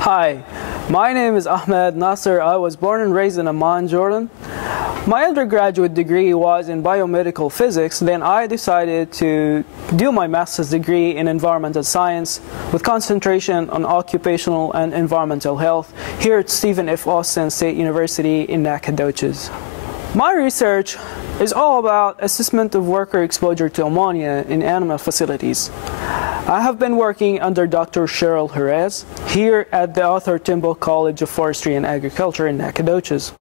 Hi, my name is Ahmed Nasser. I was born and raised in Amman, Jordan. My undergraduate degree was in biomedical physics. Then I decided to do my master's degree in environmental science with concentration on occupational and environmental health here at Stephen F. Austin State University in Nacogdoches. My research is all about assessment of worker exposure to ammonia in animal facilities. I have been working under Dr. Cheryl Jerez here at the Arthur Timbo College of Forestry and Agriculture in Nacogdoches.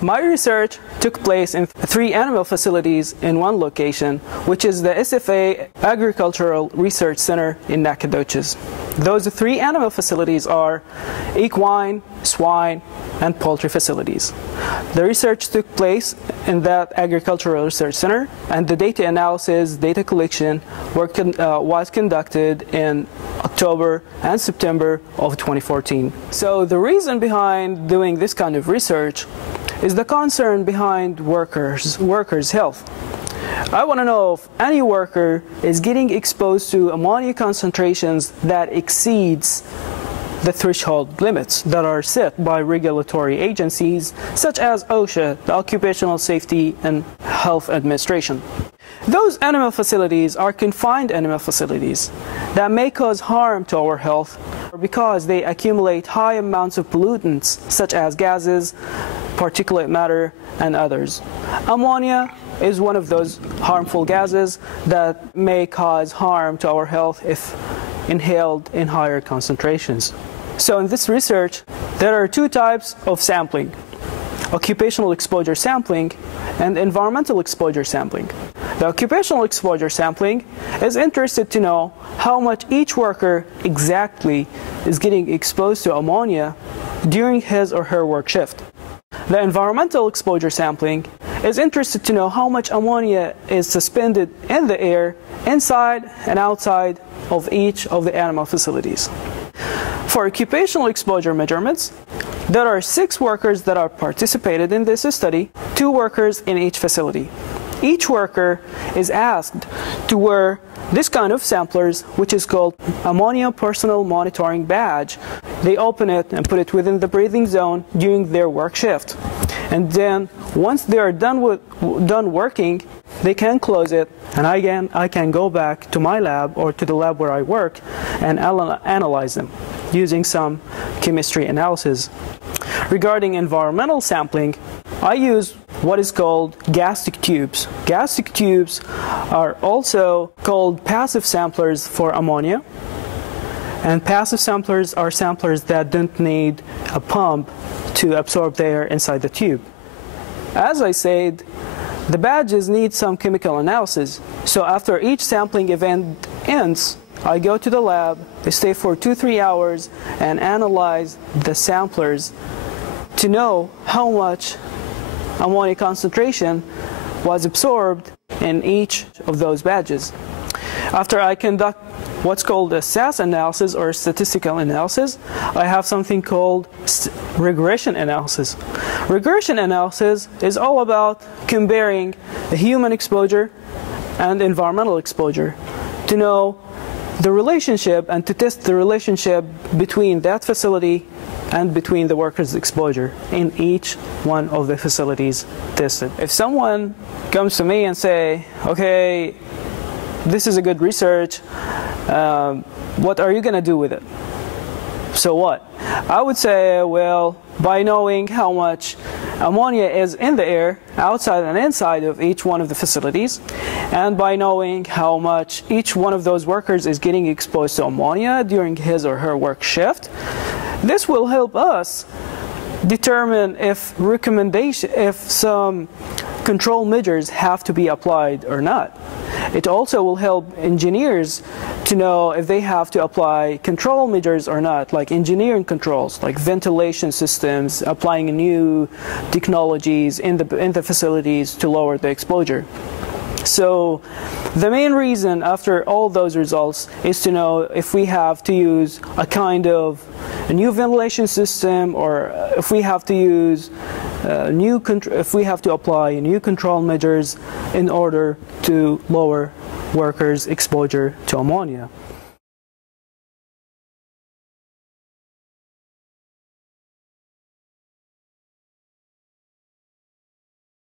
My research took place in 3 animal facilities in one location, which is the SFA Agricultural Research Center in Nacogdoches. Those 3 animal facilities are equine, swine, and poultry facilities. The research took place in that Agricultural Research Center, and the data analysis, data collection was conducted in October and September of 2014. So the reason behind doing this kind of research is the concern behind workers' health. I want to know if any worker is getting exposed to ammonia concentrations that exceeds the threshold limits that are set by regulatory agencies such as OSHA, the Occupational Safety and Health Administration. Those animal facilities are confined animal facilities that may cause harm to our health because they accumulate high amounts of pollutants such as gases, particulate matter, and others. Ammonia is one of those harmful gases that may cause harm to our health if inhaled in higher concentrations. So in this research, there are 2 types of sampling: occupational exposure sampling and environmental exposure sampling. The occupational exposure sampling is interested to know how much each worker exactly is getting exposed to ammonia during his or her work shift. The environmental exposure sampling is interested to know how much ammonia is suspended in the air inside and outside of each of the animal facilities. For occupational exposure measurements, there are 6 workers that are participated in this study, 2 workers in each facility. Each worker is asked to wear this kind of samplers, which is called Ammonia Personal Monitoring Badge. They open it and put it within the breathing zone during their work shift. And then once they are done working, they can close it, and I can go back to my lab or to the lab where I work and analyze them using some chemistry analysis. Regarding environmental sampling, I use what is called gastric tubes. Gastric tubes are also called passive samplers for ammonia, and passive samplers are samplers that don't need a pump to absorb the air inside the tube. As I said, the badges need some chemical analysis, so after each sampling event ends, I go to the lab, I stay for 2-3 hours and analyze the samplers to know how much ammonia concentration was absorbed in each of those badges. After I conduct what's called a SAS analysis or statistical analysis, I have something called regression analysis. Regression analysis is all about comparing the human exposure and environmental exposure to know the relationship and to test the relationship between that facility and between the workers' exposure in each one of the facilities tested. If someone comes to me and say, okay, this is a good research, what are you going to do with it? So what? I would say, well, by knowing how much ammonia is in the air, outside and inside of each one of the facilities, and by knowing how much each one of those workers is getting exposed to ammonia during his or her work shift, this will help us determine if some control measures have to be applied or not. It also will help engineers to know if they have to apply control measures or not, like engineering controls, like ventilation systems, applying new technologies in the facilities to lower the exposure. So the main reason after all those results is to know if we have to use a new ventilation system, or if we have to use if we have to apply new control measures in order to lower workers' exposure to ammonia.